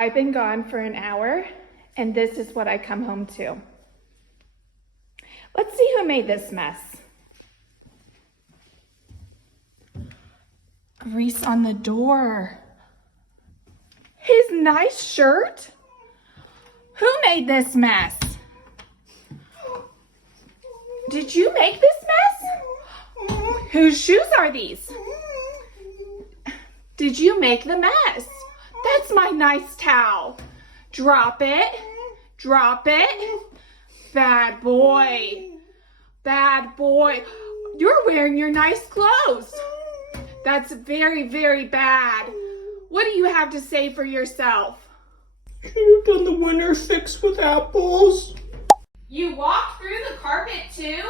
I've been gone for an hour, and this is what I come home to. Let's see who made this mess. Grease on the door. His nice shirt? Who made this mess? Did you make this mess? Whose shoes are these? Did you make the mess? That's my nice towel. Drop it. Drop it. Bad boy. Bad boy. You're wearing your nice clothes. That's very, very bad. What do you have to say for yourself? Should have done the winter fix with apples. You walked through the carpet too?